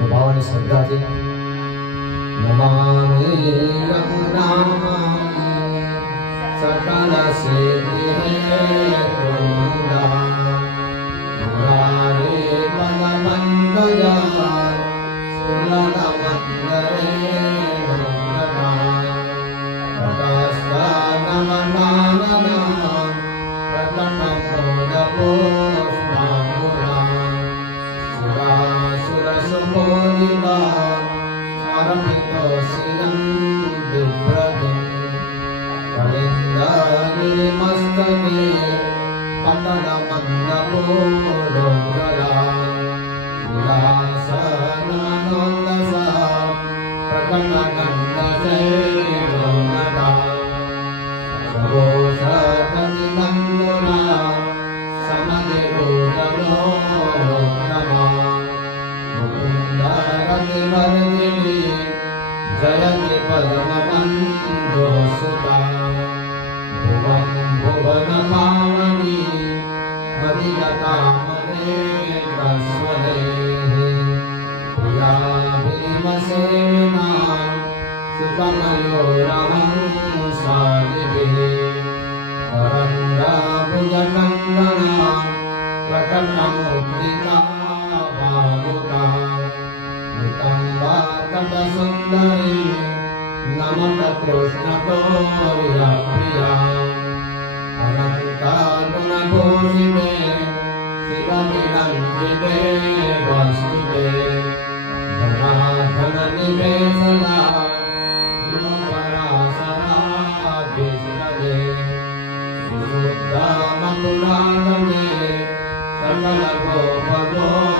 તો ભાવની શ્રદ્ધાથી નમામિ યમુનાં સકલ સિદ્ધિ હેતુદા મુરારે પદપંકજા સુરત મંદરે નમતા તટસ્થ નમનાનના પ્રકટમોદપુષ્પાંગુલા સુરાસુરસુબોધિતા સ્મરમિતો શિરં વિભ્રતિં કલિન્દગિરિમસ્તકે પતનમન્દપુરોગલા વિલાસનમનોલ્લસા પ્રકટકંડશૈલોનતા સરોષકનિનંદુરા સમધિરોદનો નમઃ મુકુન્દરતિવર્ધિની જયતિ પદ્મબંધોસુતા ભુવં ભુવનપાવની મદિલતામનેત્રસ્વરેઃ પ્રિયાભિમસેના સુકમયોરહં સારિभिः કરન્દાભુજનन्दના પ્રકટમુક્તિકા ભાવુકા નિતંબા તટસુંદરી નમત કૃષ્ણતોર્યા પ્રિયા અનંતાગુણભૂષિતે શિવનિરંજિતે વસ્તુતે ધનાધનનિવેશના ગૃહપરાસરાભિષ્ટદે સુશુદ્ધમતુલાનને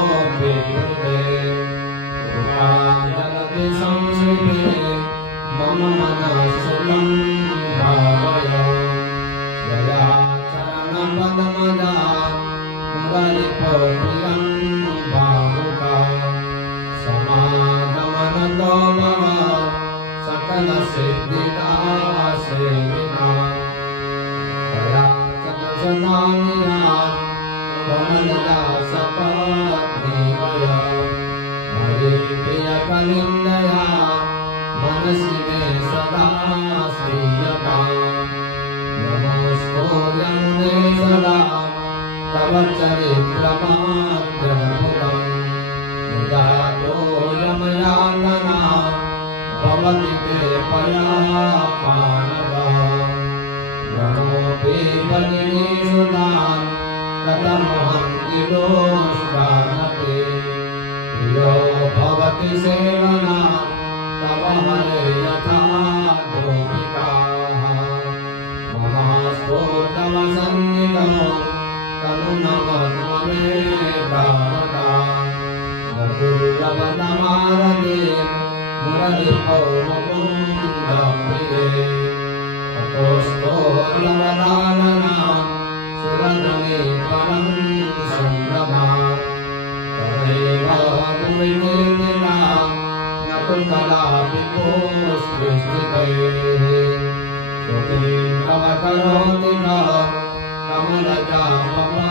સકલગોપગોપીહૃદે કૃપાજલધિ સંશ્રિતે મમ મનઃસુખં ભાવય યયાચરણપદ્મજા મુરલીપ્રિયં ભાવુકા સમાગમનતો ભવ सकलसिद्धिदा सेविका तया चतुर्शतामिया कमलदासपत्नीवया हरिप्रियकलिन्दया मनसि मे सदा श्रीयतां नमोऽस्तुभ्यं मे सदा तव चरित्रमात्रमुदं निजातोऽयमयातना भवति ते पयापानवः गणोऽपि भगिनीसुतान् कथमहन्ति दोष्टानपि प्रियो भवति सेवना तव हरे यथा गोपिकाः ममास्तु तव सन्निधौ तनु नमस्व मे भारता न दुर्लभतमारते मुरलीपौ मुकुन्दप्रिये अतोऽस्तो लवदानना सुरधने परं सङ्गमा तदैव भुविनिर्मिला न तु कदापि कोऽस्तिस्थितैः स्तुतिं तव करोति न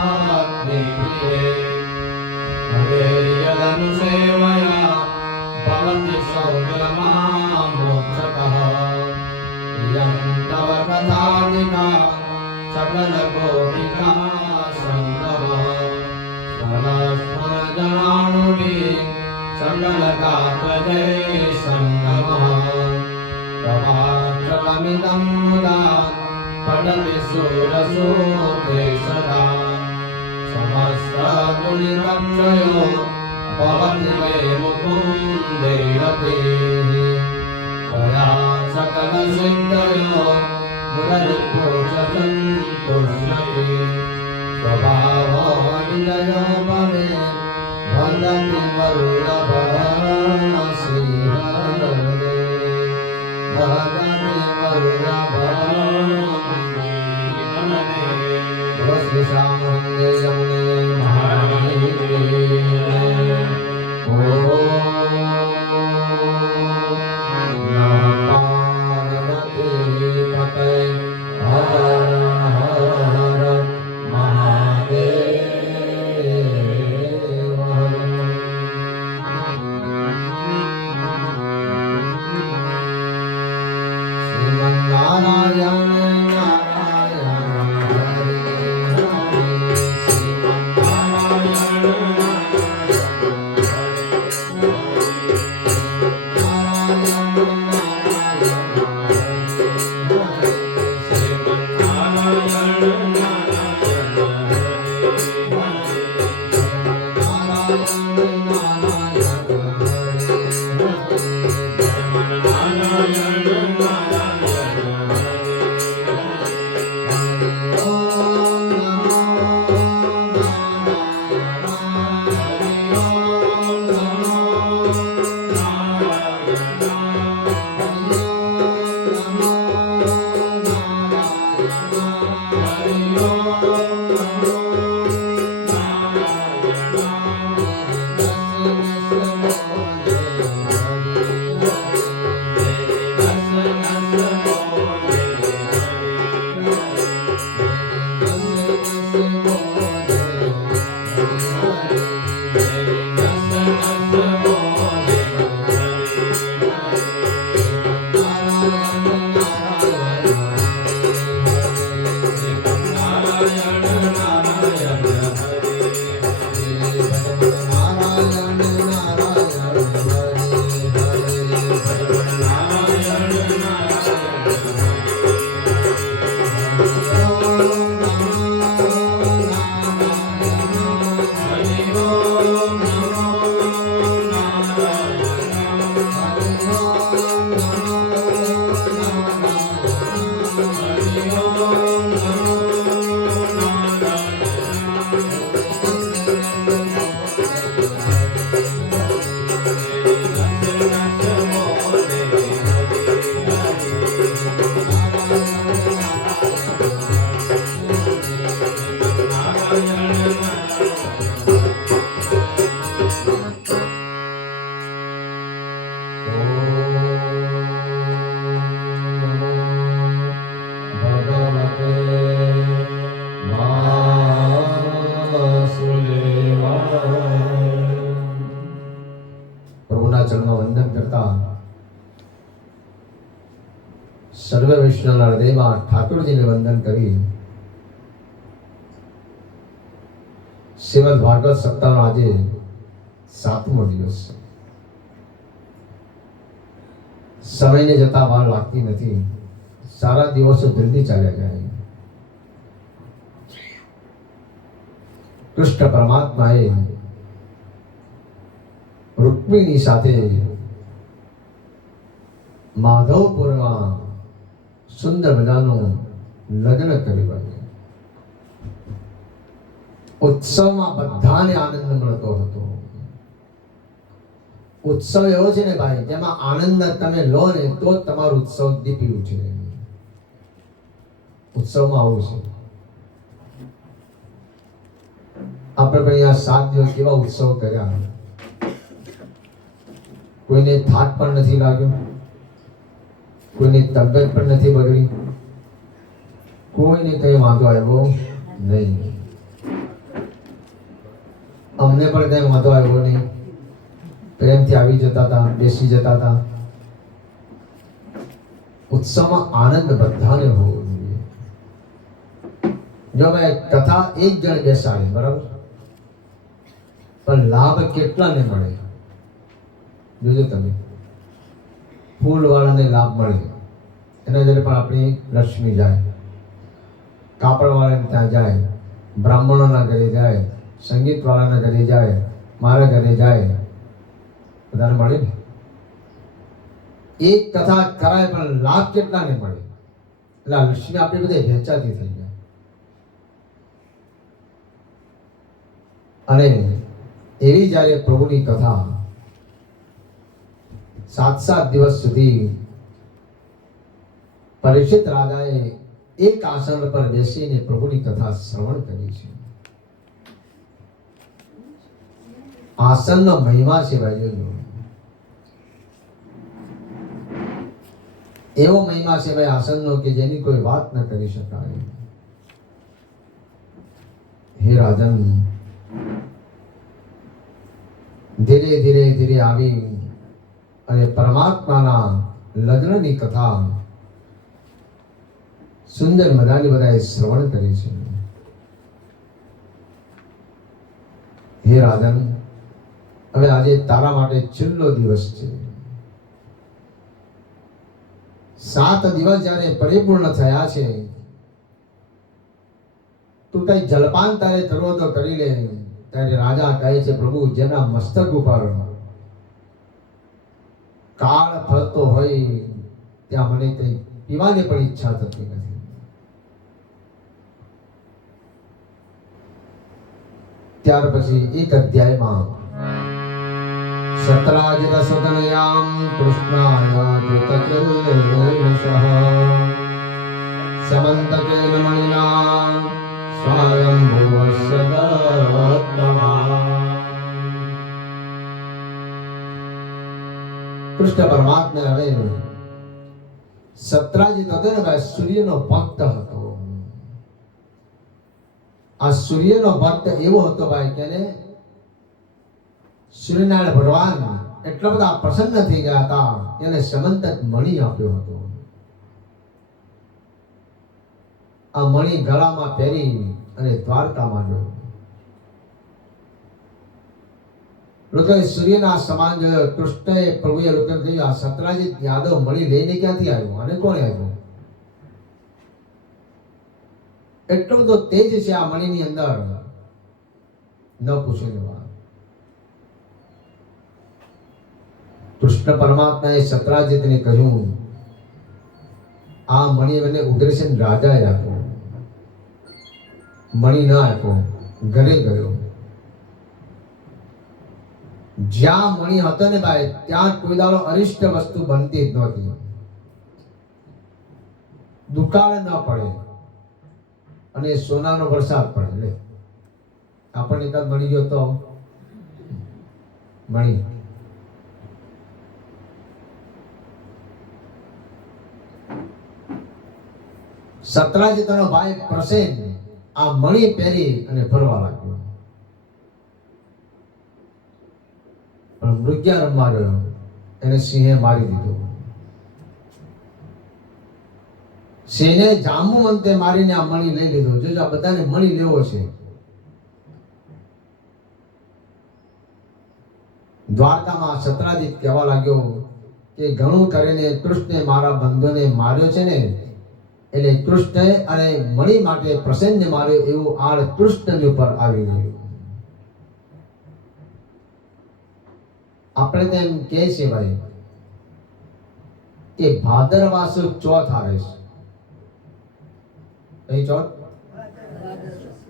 कमलजापपात्निप्रिये हरे यदनुसेवया भवति सौम्यमामोक्षतः इयं तव कथादिका सकलगोपिका सङ्गमः स्मरस्मरजनानुभिः सकलगात्रजय सङ्गमः तवाचलमिदं मुदा पठति सुरसूते सदा समस्तगुणितक्षयो भवति मे मुकुन्दैरतेः त्वया सकलसिद्धयो मुरलीपूजसन्तुष्यते स्वभावनिलयो भवेत् वदति वल्लभः श्रीहरे वदति वल्लभः श्रीशामन्दे यमुने महादेवे પ્રભુના ચરણમાં વંદન કરતા સર્વ વૈષ્ણવના હૃદયમાં ઠાકોરજીને વંદન કરી શ્રીમદ ભાગવત સપ્તાહનો આજે 7મો દિવસ. સમયને જતા વાર લાગતી નથી. સારા દિવસો જલ્દી ચાલ્યા જાય. કૃષ્ણ પરમાત્માએ રૂક્મિણી સાથે માધવપુરમાં સુંદર મજાનું લગ્ન કર્યું. ઉત્સવમાં બધાને આનંદ મળતો હતો. ઉત્સવ એવો છે ને ભાઈ, જેમાં આનંદ તમે લો ને તો તમારું ઉત્સવ દીપ્યું છે. ઉત્સવમાં આવું છે. આપણે પણ અહીંયા 7 દિવસ કેવા ઉત્સવ કર્યા. કોઈને થાક પણ નથી લાગ્યો, કોઈની તબિયત પણ નથી બગડી, કોઈને કઈ વાંધો આવ્યો નહીં. અમને પણ કઈ વાંધો આવ્યો નહીં. પ્રેમથી આવી જતા હતા, બેસી જતા હતા. ઉત્સવમાં આનંદ બધાને હોવો જોઈએ. જો ભાઈ કથા એક જણ બેસાડે બરાબર, પણ લાભ કેટલાને મળે જોજો તમે. ફૂલ વાળાને લાભ મળે, એના જોડે પણ આપણી લક્ષ્મી જાય. કાપડ વાળાને ત્યાં જાય, બ્રાહ્મણોના ઘરે જાય, સંગીત વાળાના ઘરે જાય, મારા ઘરે જાય, બધાને મળે ને. એક કથા કરાય પણ લાભ કેટલાને મળે. એટલે લક્ષ્મી આપણી બધે વહેંચાતી થઈ જાય. અને એવી જ્યારે પ્રભુની કથા 7 દિવસ સુધી પરીક્ષિત રાજાએ એક આસન પર બેસીને પ્રભુની કથા શ્રવણ કરી છે. આસનનો મહિમા છે ભાઈઓ. એવો મહિમા છે ભાઈ આસનનો કે જેની કોઈ વાત ન કરી શકાય. હે રાજન, ધીરે ધીરે ધીરે આવી અને પરમાત્માના લગ્નની કથા સુંદર મજાની બધાએ શ્રવણ કરી છે. હે રાજન, હવે આજે તારા માટે છેલ્લો દિવસ છે. 7 દિવસ જ્યારે પરિપૂર્ણ થયા છે, તું કઈ જલપાન તારે કરવો તો કરી લે. ત્યારે રાજા કહે છે, પ્રભુ જેના મસ્તક ઉપર કાળ ફરતો હોય ત્યાં મને કઈ પીવાની પણ ઈચ્છા થતી નથી. ત્યાર પછી એક અધ્યાયમાં સતરાજિત સદનયામ કૃષ્ણાય દૂતકિલ્લેશઃ સમંતકેન મણિના સ્વયંભુવસ્ય દત્તમા. કૃષ્ણ પરમાત્મા હવે સત્રાજીત હતો ને ભાઈ, સૂર્યનો ભક્ત હતો. આ સૂર્યનો ભક્ત એવો હતો ભાઈ કે સૂર્યનારાયણ ભગવાન એટલા બધા પ્રસન્ન થઈ ગયા હતા, એને સમંતક મણિ આપ્યો હતો. આ મણિ ગળામાં પહેરી અને દ્વારકામાં ગયો. લોકોએ સૂર્યના સમાન જોયો. કૃષ્ણએ પ્રભુએ લોકોને કહ્યું, આ સત્રાજીત યાદવ મણિ લઈને ક્યાંથી આવ્યો, અને કોણે આવ્યો? એટલો બધો તેજ છે આ મણિની અંદર, ન પૂછેલી વાત. કૃષ્ણ પરમાત્માએ સત્રાજીતને કહ્યું, આ મણિ મને ઉગ્રસેન રાજાએ આપ્યો. મણિ ન આપ્યો, ઘરે ગયો. જ્યાં મણી હતો ને ભાઈ ત્યાં કોઈ દાડો અરિષ્ટ વસ્તુ બનતી જ નહોતી, દુકાળ ન પડે અને સોનાનો વરસાદ પડે. લે આપણને એકાદ મળી ગયો તો મણી. સત્રાજીતનો ભાઈ પ્રસેન આ મણી પહેરી અને ફરવા લાગ્યો, પણ મૃગ્યા રમવા ગયો, એને સિંહે મારી દીધો. સિંહે જાંબુવંતે મારીને આ મણી લઈ લીધો. જોજો આ બધાને મણી લેવો છે. દ્વારકામાં સત્રાજીત કહેવા લાગ્યો કે ઘણું કરીને કૃષ્ણે મારા બંધુને માર્યો છે ને, એટલે કૃષ્ણએ અને મણી માટે પ્રસન્નને માર્યો એવું આળ કૃષ્ણની ઉપર આવી ગયું. આપણે તેમ કહે છે ભાઈ કે ભાદરવા સુદ ચોથ આવે છે. એ ચોથ,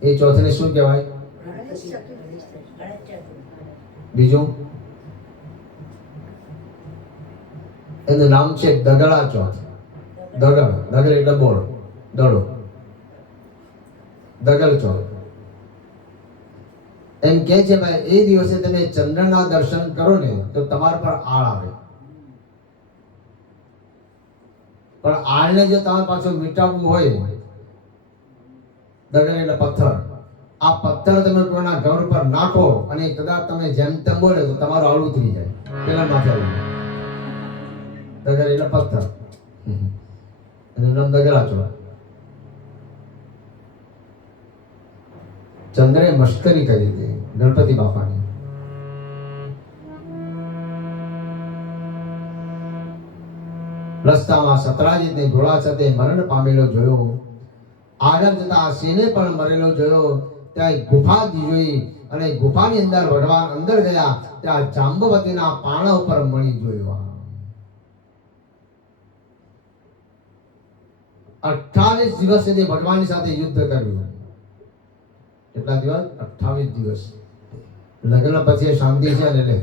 એ ચોથને શું કહેવાય? બીજું એનું નામ છે દગડા ચોથ. દગડ એટલે બોળ, દડો, દગડ ચોથ. એમ કે છે ભાઈ એ દિવસે તમે ચંદ્રના દર્શન કરો ને તો તમારા પર આળ આવે, પણ આળને જો તમારે પાછો મિટાવવું હોય, દગડ એટલે પથ્થર, આ પથ્થર તમે કોઈના ઘર પર નાખો અને કદાચ તમે જેમ તેમ બોલે તો તમારું આળ ઉતરી જાય, પેલા માથે આવી જાય. દગડ એટલે પથ્થર, એનું નામ દગડા ચોથ. ચંદ્રે મશ્કરી કરી હતી ગણપતિ બાપાની. રસ્તામાં સત્રાજીતને ઘોડા સાથે મરણ પામેલો જોયો. આગળ જતા સિંહને પણ મરેલો જોયો. ત્યાં ગુફા જોઈ અને ગુફાની અંદર ભગવાન અંદર ગયા. ત્યાં જાંબવતીના પાણા ઉપર મણી જોયો. 28 દિવસ સુધી ભગવાનની સાથે યુદ્ધ કર્યું. કેટલા દિવસ? 28 દિવસ. લગ્ન પછી શાંતિ છે ને, એટલે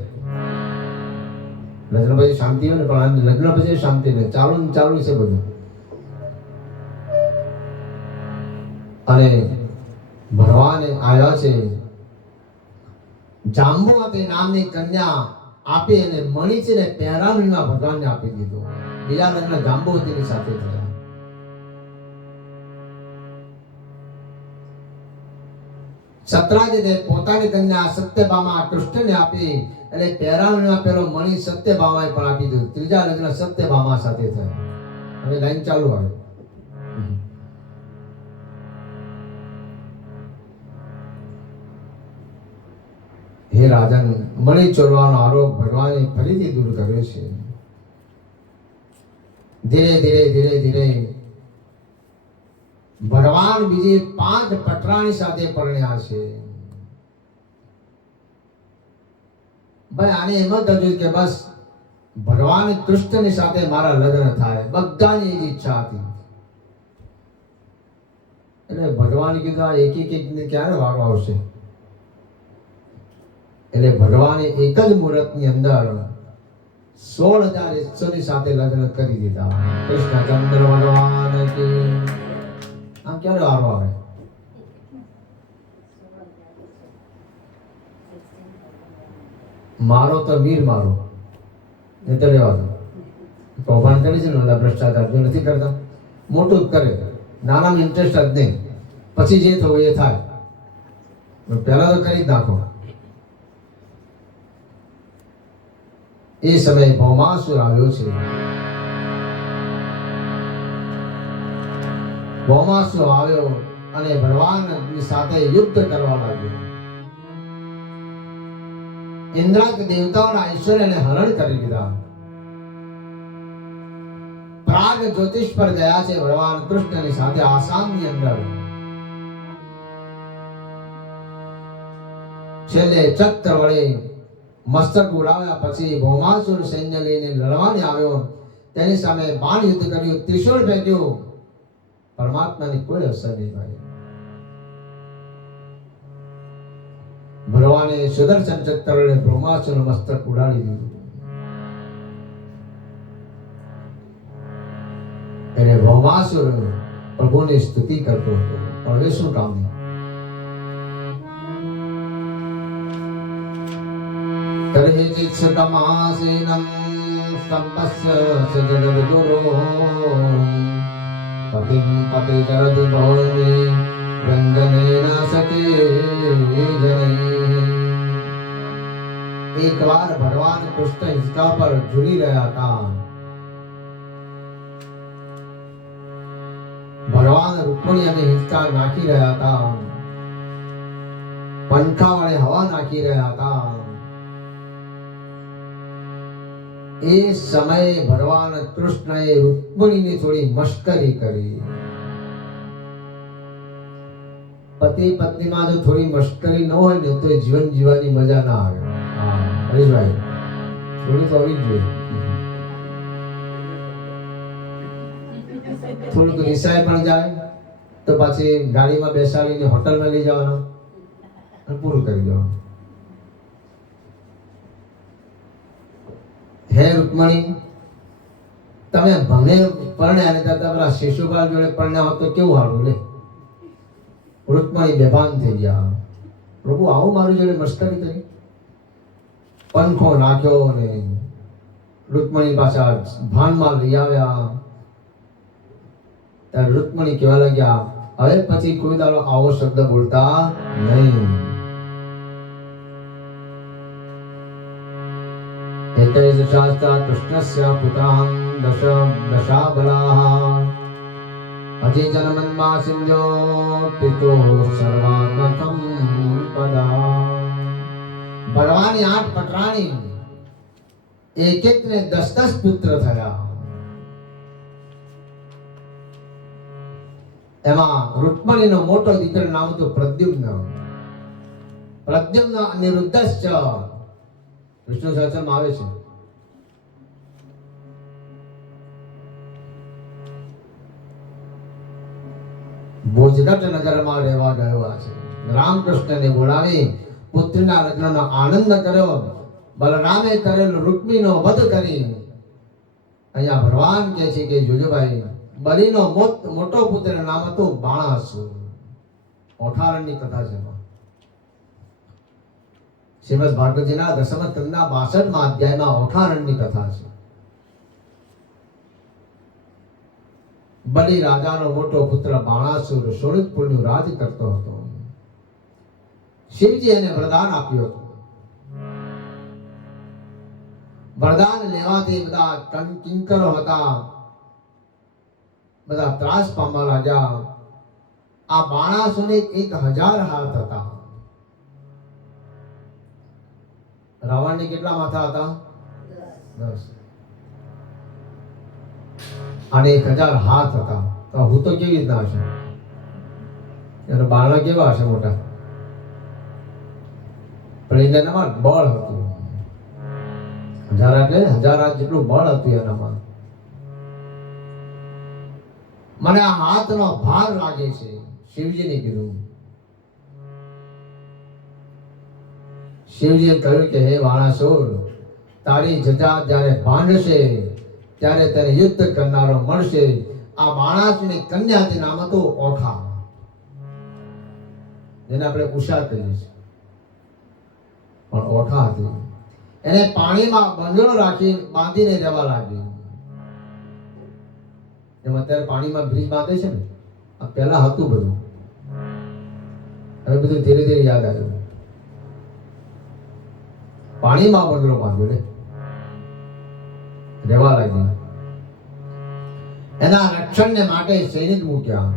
લગ્ન પછી શાંતિ હોય ને, પણ લગ્ન પછી શાંતિ નહીં, ચાલુ છે બધું. અને ભગવાને આવ્યા છે, જાંબુવતી નામની કન્યા આપી અને મણી છે ને પહેરાવણીમાં ભગવાનને આપી દીધો. બીજા લગ્ન જાંબુવતીની સાથે થયા. સત્રાજીતે પોતાની કન્યા સત્યભામા કૃષ્ણને આપી એટલે પહેરાવણીમાં પેલો મણી સત્યભામાએ પણ આપી દીધો. ત્રીજા લગ્ન સત્યભામા સાથે થયા. હવે લાઈન ચાલુ આવે. હે રાજન, મણી ચોરવાનો આરોપ ભગવાને ફરીથી દૂર કર્યો છે. ધીરે ધીરે ધીરે ધીરે ભગવાન બીજી 5 પટરાણી સાથે પરણ્યા છે. ભાઈ આને એમ જ હતું કે બસ ભગવાન કૃષ્ણની સાથે મારા લગ્ન થાય, બધાની એ ઈચ્છા હતી. એટલે ભગવાન કીધું આ એક ને ક્યારે વારો આવશે? એટલે ભગવાને એક જ મુહૂર્તની અંદર 16,100 સાથે લગ્ન કરી દીધા. કૃષ્ણચંદ્ર ભગવાન કી. આમ ક્યારે વારો આવે? મારો તો વીર મારો, નહીં તો રહેવા દો. કૌભાંડ કરી છે ને બધા ભ્રષ્ટાચાર જો નથી કરતા, મોટું જ કરે, નાનામાં ઇન્ટરેસ્ટ જ નહીં, પછી જે થવું એ થાય. પહેલા તો કરી જ નાખો. એ સમયે ભૌમાસુર આવ્યો છે. ભૌમાસુર આવ્યો અને ભગવાનની સાથે યુદ્ધ કરવા લાગ્યો. ઇન્દ્રાદ દેવતાઓના ઐશ્વર્યને હરણ કરી લીધા. પ્રાગ જ્યોતિષ પર ગયા છે ભગવાન કૃષ્ણની સાથે આસામની અંદર. છેલ્લે ચક્ર વડે મસ્તક ઉડાવ્યા પછી ભૌમાસુર સૈન્ય લઈને લડવાને આવ્યો. તેની સામે બાણ યુદ્ધ કર્યું, ત્રિશૂળ ફેંક્યું, પરમાત્માની કોઈ અસર નહીં થાય. ભગવાને સુદર્શન ચક્ર અને બ્રહ્માસ્ત્ર મસ્તક ઉડાડી દીધું. એને બ્રહ્માસુર પ્રભુની સ્તુતિ કરતો હતો, પણ હવે શું કામ? તર્હિ ચિત્સકમાસીનં સંપસ્ય સજગદગુરો પતિં પતિચરતિ ભવતિ રંગનેન સખી જનૈ. એકવાર ભગવાન કૃષ્ણ હિંચકા પર ઝૂલી રહ્યા હતા. ભગવાન રૂકમણી અને હિંચકા નાખી રહ્યા હતા, પંખા વડે હવા નાખી રહ્યા હતા. એ સમયે ભગવાન કૃષ્ણએ રૂકમણીની થોડી મશ્કરી કરી. પતિ પત્નીમાં જો થોડી મશ્કરી ન હોય ને તો જીવન જીવવાની મજા ના આવે. હરીશભાઈ, થોડી તો આવી જ જોઈએ. થોડુંક રિસાય પણ જાય તો પાછી ગાડીમાં બેસાડીને હોટલમાં લઈ જવાનું અને પૂરું કરી દેવાનું. હે રૂકમણી, તમે ભમે પરણ્યા ને કરતા પેલા શિશુપાલ જોડે પરણ્યા હોત તો કેવું હારું લે. રૂકમણી બેભાન થઈ ગયા. પ્રભુ આવું મારી જોડે મસ્કરી કરી? પંખો નાખ્યો ને રૂકમણી પાછા ભાનમાં લઈ આવ્યા. ત્યારે રૂકમણી કહેવા લાગ્યા, હવે પછી કોઈ દાડો આવો શબ્દ બોલતા નહીં. એતૈષ શાસ્ત્રા કૃષ્ણસ્ય પુત્રાં દશાબલાઃ અજય જનમન્મા સિંધ્યો પિતો સર્વાત્મકં પદા. ભગવાનની 8 પટરાણી, એક ને 10 પુત્ર થયા. એમાં રૂકમણીનો મોટો દીકરો નામ હતું પ્રદ્યુમ્ન. પ્રદ્યુમ્ન અનિરુદ્ધશ્ચ વિષ્ણુ સહસ્ત્રમાં આવે છે. ભોજગઢ નગરમાં રહેવા ગયો છે. રામકૃષ્ણને બોલાવી પુત્રના લગ્નનો આનંદ કર્યો. બલરામે કરેલો રૂકમીનો વધ કરી. અહીંયા ભગવાન કહે છે કે જોજો ભાઈ, બલિનો મોટો પુત્ર નામ હતું બાણાસુર. ઓઠારણની કથા છે. શ્રીમદ ભાગવતજીના 10મ સ્કંદના 62મા અધ્યાયમાં ઓઠારણની કથા છે. બલિ રાજાનો મોટો પુત્ર બાણાસુર શોણિતપુરનું રાજ કરતો હતો. શિવજી એને વરદાન આપ્યું હતું. વરદાન લેવાથી બધા કિંકરો હતા, બધા ત્રાસ પામવા લાગ્યા. આ બાણાસુરને 1000 હાથ હતા. રાવણને કેટલા માથા હતા? 10. અને 1000 હાથ હતા. તો હું તો કેવી રીતના હશે? એનો બાણા કેવા હશે? મોટા. પણ એનામાં બળ હતું. 1000 એટલે 1000 હાથ જેટલું બળ હતું એનામાં. મને આ હાથનો ભાર લાગે છે. શિવજીને કીધું. શિવજીએ કહ્યું કે હે બાણાસુર, તારી જજા જ્યારે ભાંડશે ત્યારે તેને યુદ્ધ કરનારો મળશે. આ બાણાસુરની કન્યાથી નામ હતું ઓઠા, જેને આપણે ઉષા કહીએ છીએ, પણ ઓઠા હતી. એને પાણીમાં બંધણો રાખી બાંધીને રહેવા લાગી. એમ અત્યારે પાણીમાં બ્રિજ બાંધે છે ને, આ પહેલા હતું બધું. હવે બધું ધીરે ધીરે યાદ આવ્યું. પાણીમાં બંધણો બાંધ્યો ને રહેવા લાગ્યા. એના રક્ષણને માટે સૈનિક મૂક્યા.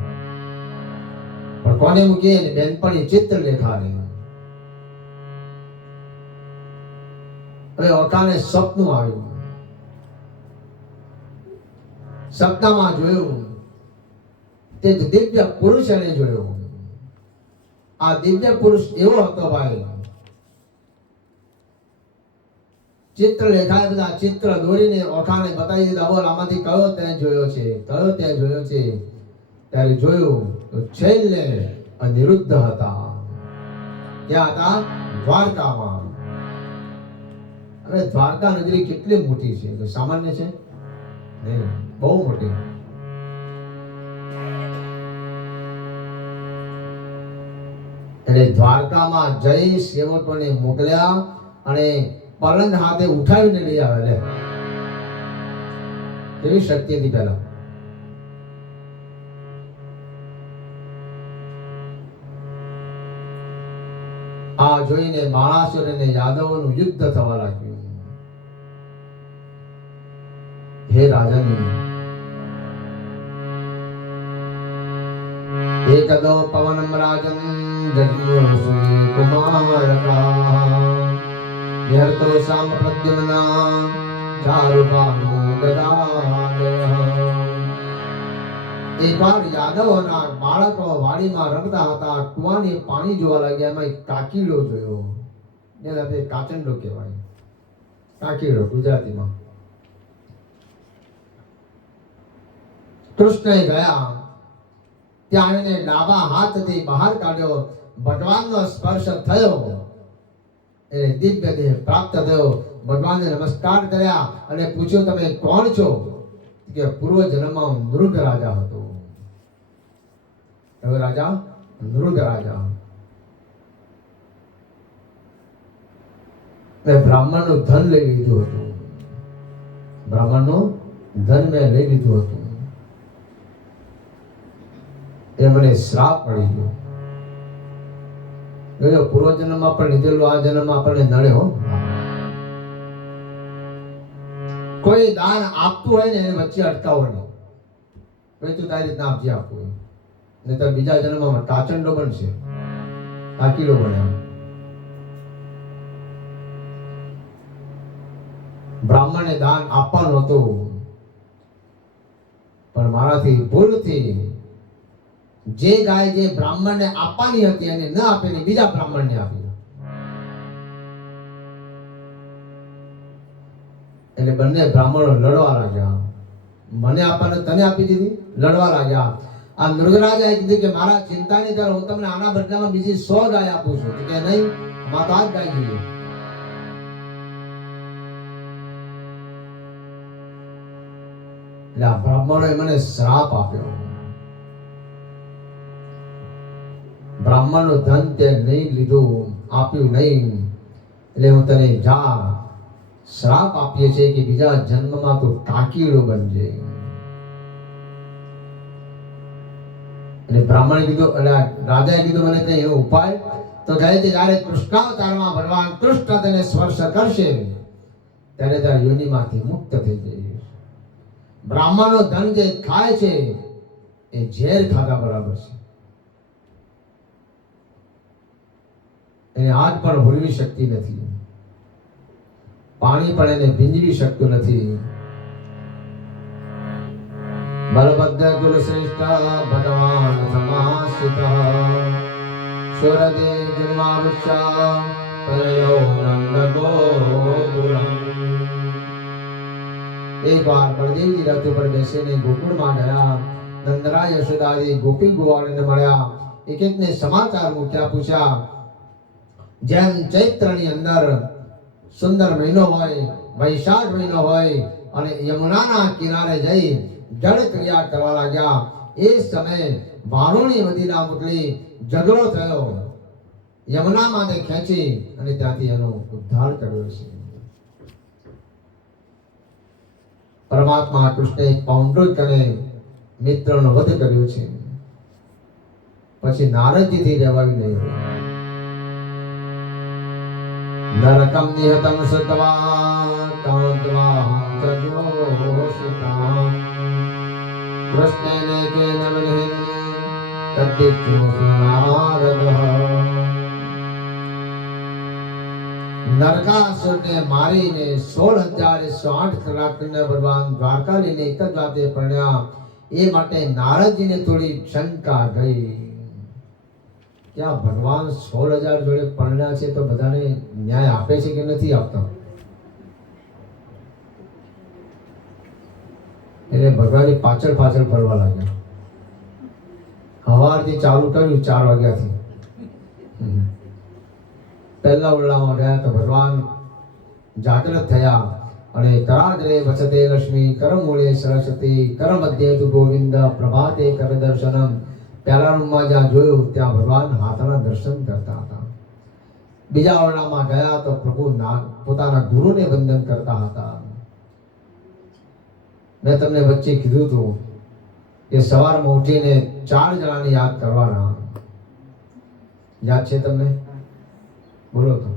પણ કોને મૂકી? એની બેનપણી ચિત્રલેખાને. હવે ઓઠાને સપનું આવ્યું. સપનામાં જોયું તે દિવ્ય પુરુષ એને જોયો. આ દિવ્ય પુરુષ એવો હતો ભાઈ. ચિત્રલેખાએ બધા ચિત્ર દોરીને ઓઠાને બતાવી દીધા. બોલ, આમાંથી કયો તે જોયો છે, કયો તે જોયો છે? ત્યારે જોયું તો છેલ્લે અનિરુદ્ધ હતા. ક્યાં હતા? દ્વારકામાં. હવે દ્વારકા નગરી કેટલી મોટી છે, તો સામાન્ય છે નહીં, બહુ મોટી. એટલે દ્વારકામાં જઈ સેવકોને મોકલ્યા અને પલંગ હાથે ઉઠાવીને લઈ આવે. લે કેવી શક્તિ હતી પહેલા. આ જોઈને બાણાસુર અને યાદવોનું યુદ્ધ થવા લાગ્યું. હે રાજાની, એકદો પવનમ રાજન જગ્મુષી કુમારકા યર્તો સામ પ્રદ્યુમ્ના ચારુબાનો ગદાદય. એકવાર યાદવોના બાળકો વાડીમાં રમતા હતા, કુવાની પાણી જોવા લાગ્યા. એમાં એક કાકીડો જોયો, એને આપણે કાચંડો કહેવાય, કાકીડો ગુજરાતીમાં. કૃષ્ણએ ગયા ત્યાં આવીને ડાબા હાથથી બહાર કાઢ્યો. ભગવાનનો સ્પર્શ થયો એટલે દિવ્ય દેહ પ્રાપ્ત થયો. ભગવાનને નમસ્કાર કર્યા અને પૂછ્યું, તમે કોણ છો? કે પૂર્વ જન્મમાં નૃગ રાજા હતો. રાજા નૃગ રાજા. મેં બ્રાહ્મણનું ધન લઈ લીધું હતું, બ્રાહ્મણનું ધન મેં લઈ લીધું હતું, એ મને શ્રાપ મળી ગયો. પૂર્વ જન્મમાં પણ લીધેલું, આ જન્મમાં આપણને નડે. હો, કોઈ દાન આપતું હોય ને એને વચ્ચે અટકાવવાનું. કોઈ તું તારી રીતના આપજે આપવું હોય, નહીં તો બીજા જન્મમાં કાચંડો બનશે, કાકીડો બને. બ્રાહ્મણે દાન આપવાનું હતું, પણ મારાથી ભૂલથી જે ગાય જે બ્રાહ્મણને આપવાની હતી એને ન આપીને બીજા બ્રાહ્મણને આપી. એટલે બંને બ્રાહ્મણો લડવા લાગ્યા. મને આપવાને તને આપી દીધી, લડવા લાગ્યા. આ મૃગરાજાએ કીધું કે મારા ચિંતા નહીં કરો, હું તમને આના બદલામાં બીજી 100 ગાય આપું છું. કે નહીં, મારે આ જ ગાય જોઈએ. એટલે આ બ્રાહ્મણોએ મને શ્રાપ આપ્યો. બ્રાહ્મણનું ધન તે નહીં લીધું, આપ્યું નહીં, એટલે હું તને જા શ્રાપ આપીએ છે કે બીજા જન્મમાં તું કાકીડો બનજે. એટલે બ્રાહ્મણે કીધું, એટલે રાજાએ કીધું, મને કઈ એનો ઉપાય? તો કહે છે, જ્યારે કૃષ્ણાવતારમાં ભગવાન કૃષ્ણ તને સ્પર્શ કરશે ત્યારે તારી યોનિમાંથી મુક્ત થઈ જઈશ. બ્રાહ્મણનો ધન જે ખાય છે એ ઝેર ખાધા બરાબર છે. એને આજ પણ ભૂલવી શકતી નથી, પાણી પણ એને ભીંજવી શકતું નથી. બલભદ્ર કુલ શ્રેષ્ઠ ભગવાન સમાશ્રિત સુરદેવ જન્માનુષ્ય પરયો નંદ ગોકુલમ. એક વાર બળદેવજી રથ ઉપર બેસીને ગોકુળમાં ગયા. નંદરાય યશોદાજી ગોપી ગોવાળીને મળ્યા. એક એકને સમાચાર મૂક્યા, પૂછ્યા. જેમ ચૈત્રની અંદર સુંદર મહિનો હોય, વૈશાખ મહિનો હોય અને યમુનાના કિનારે જઈ જળ ક્રિયા કરવા લાગ્યા. એ સમયે વારુણી નદીના મોકલી ઝઘડો થયો, યમુનામાં ખેંચી અને ત્યાંથી એનો ઉદ્ધાર કર્યો છે. પરમાત્મા કૃષ્ણે પૌંડ્રિક અને મિત્રનો વધ કર્યો છે. પછી નારદજીથી રહેવાયું નહીં. નરકમ નિહતમ સત્વા કાંતવા તજોષિતા કૃષ્ણેને કેન મનહિન તદ્દિત્યો નારદઃ. નરકાસુરને મારીને 16,108 કલાકને ભગવાન દ્વારકા લઈને એક જ રાતે પરણ્યા. એ માટે નારદજીને થોડી શંકા ગઈ કે આ ભગવાન 16,000 જોડે પરણ્યા છે તો બધાને ન્યાય આપે છે કે નથી આપતા. એટલે ભગવાનની પાછળ પાછળ ફરવા લાગ્યા. સવારથી ચાલુ કર્યું 4 વાગ્યાથી. પહેલા ઓરડામાં ગયા તો ભગવાન જાગૃત થયા અને કરાગ્રે વસતે લક્ષ્મી કરમૂળે સરસ્વતી કર મધ્યે તુ ગોવિંદ પ્રભાતે કર દર્શનમ. પહેલા રૂમમાં જ્યાં જોયું ત્યાં ભગવાન હાથના દર્શન કરતા હતા. બીજા ઓરડામાં ગયા તો પ્રભુ પોતાના ગુરુને વંદન કરતા હતા. મેં તમને વચ્ચે કીધું હતું કે સવારમાં ઉઠીને 4 જણાને યાદ કરવાના. યાદ છે તમને? બોલો તો.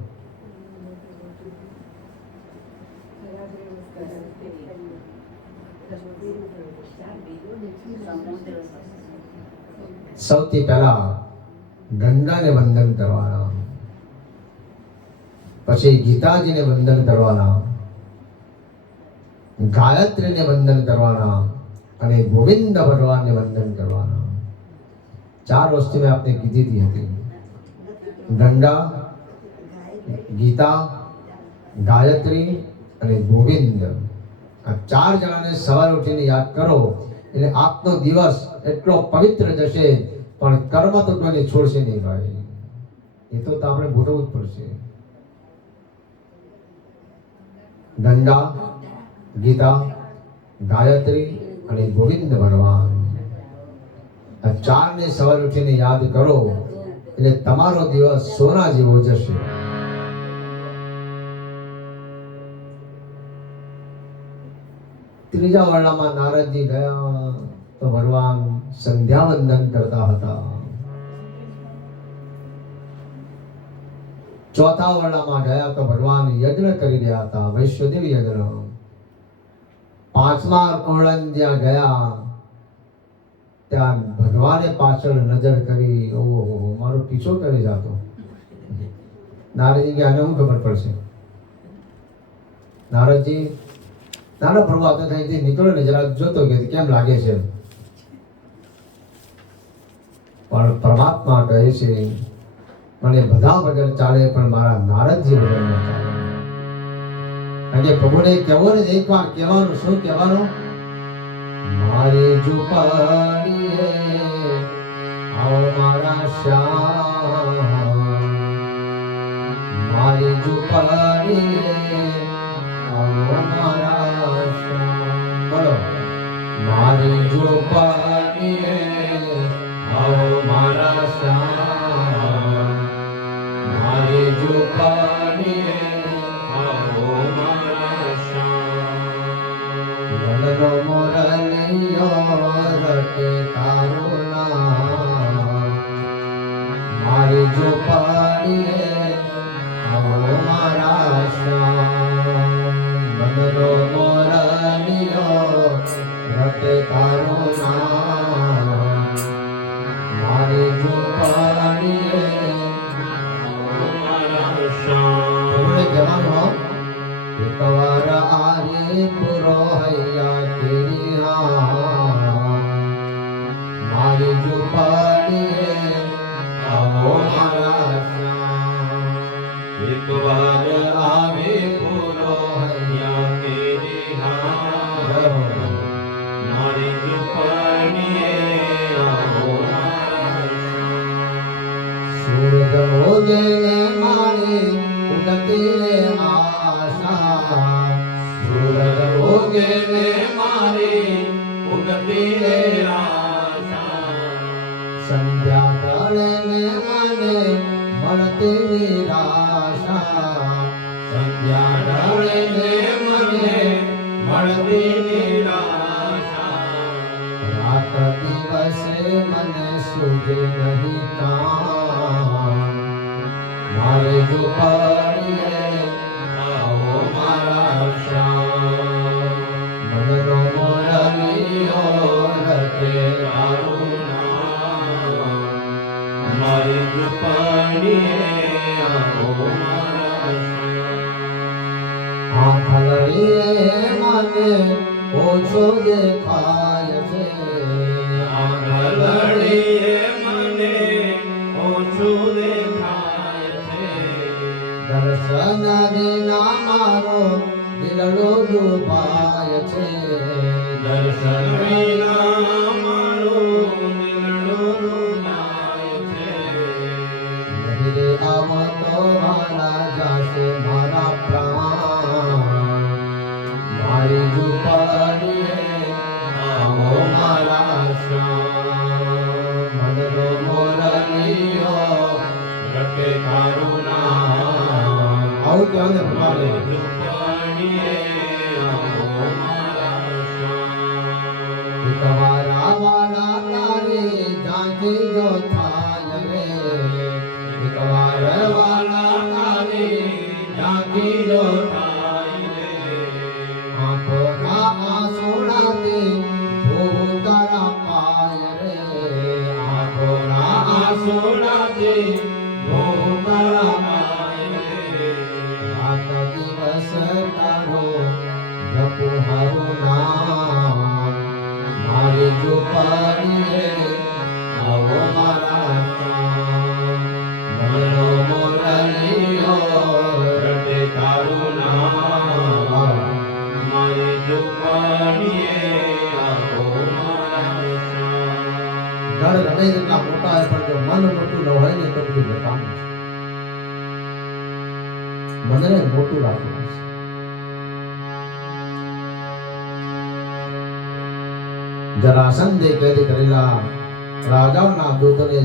સૌથી પહેલા ગંગાને વંદન કરવાના, પછી ગીતાજીને વંદન કરવાના, ગાયત્રીને વંદન કરવાના અને ગોવિંદ ભગવાનને વંદન કરવાના. 4 વસ્તુ મેં આપને કીધી હતી. ગંગા, ગીતા, ગાયત્રી અને ગોવિંદ. આ 4 જણાને સવારે ઉઠીને યાદ કરો એટલે આપનો દિવસ એટલો પવિત્ર જશે. પણ કર્મ તો કોઈને છોડશે નહીં ભાઈ. એ તો આપણે ભોગવવું જ પડશે. ગંગા, ગીતા, ગાયત્રી અને ગોવિંદ ભગવાન. આ 4ને સવારે ઉઠીને યાદ કરો એટલે તમારો દિવસ સોના જેવો જશે. ત્રીજા ઓરડામાં નારદજી ગયા તો ભગવાન સંધ્યા વંદન કરતા હતા. ચોથા ઓરડામાં ગયા તો ભગવાન યજ્ઞ કરી રહ્યા હતા, વૈશ્વદેવ યજ્ઞ. 5મા ઓરડા જ્યાં ગયા ત્યાં ભગવાને પાછળ નજર કરી. ઓહો, મારો પીછો કરી જાતો. નારદજી કે આને શું ખબર પડશે? નારદજી નાના પ્રભુ આ તો અહીંથી નીકળો ને જરા જોતો કે કેમ લાગે છે. પણ પરમાત્મા કહે છે મને બધા વગર ચાલે પણ મારા નારદજી વગર ન ચાલે. અને પ્રભુને કહેવો ને એકવાર કહેવાનું. શું કહેવાનું? મારી ઝૂંપડીએ આવો મારા શ્યામ, મારી ઝૂંપડીએ આવો મારા શ્યામ. બોલો, મારી ઝૂંપડીએ આવો મારા શ્યામ, મારી ઝૂંપડીએ આવો મારા શ્યામ. વનનો મોરલિયો રટે તારું નામ, મારી ઝૂંપડીએ આવો મારા શ્યામ. વનનો મોરલિયો રટે તારું નામ, મારી ઝૂંપડીએ આવો મારા શ્યામ. તમને કહેવાનું એકવાર આરે પૂરો હૈયા તેરી હા, મારી ઝૂંપડીએ આવો મારા શ્યામ. એકવાર આવે પૂરો હૈયા તેરી હા, મારી ઝૂંપડીએ આવો મારા શ્યામ. સૂરજ ઉગે મારે ઉગતી આશા, સૂરજ ઉગે મારી ઉગતી આશા. સંધ્યા ઢળે મને મળતી નિરાશા, સંધ્યા ઢળે મને મળતી નિરાશા. રાત દિવસે મને સૂજે નહીં કામ, મારે ઝૂંપડીએ આવો મારા શ્યામ. મનનો મોરલિયો રટે તારું નામ, મારી ઝૂંપડીએ આવો મારા શ્યામ. આંખ લડીએ મને ઓછો દેખાય છે, આંખ લડીએ મને ઓછું દેખાય છે. દર્શન વિના મારો દિલડો ડૂબાય છે, દર્શન વિના મારો દિલડો ડૂબાય છે. નહીં રે આવો તો મારા એવું કહેવાય ને ભગવાને તમારા વાળા તારે ઝાંખી જો થાય રે એકવાર વાળા તારે ઝાંખી જો થાય આંખોના આંસુડાથી ધોવું તારા પાય રે આંખોના આંસુડાથી ધોવું તારા પાય રે રાત દિવસ તારો જપુ હરું નામ મારી ઝૂંપડીએ આવો મારા મનનો મોરલીયો રટે તારું નામ મારી ઝૂંપડીએ આવો મારા ઘર ગમે તેટલા મોટા હોય પણ જો મન મોટું ન હોય ને તો બધું બેકામ છે મને મોટું રાખવું છે જરાસંધે કેદ કરેલા રાજાઓના દૂતને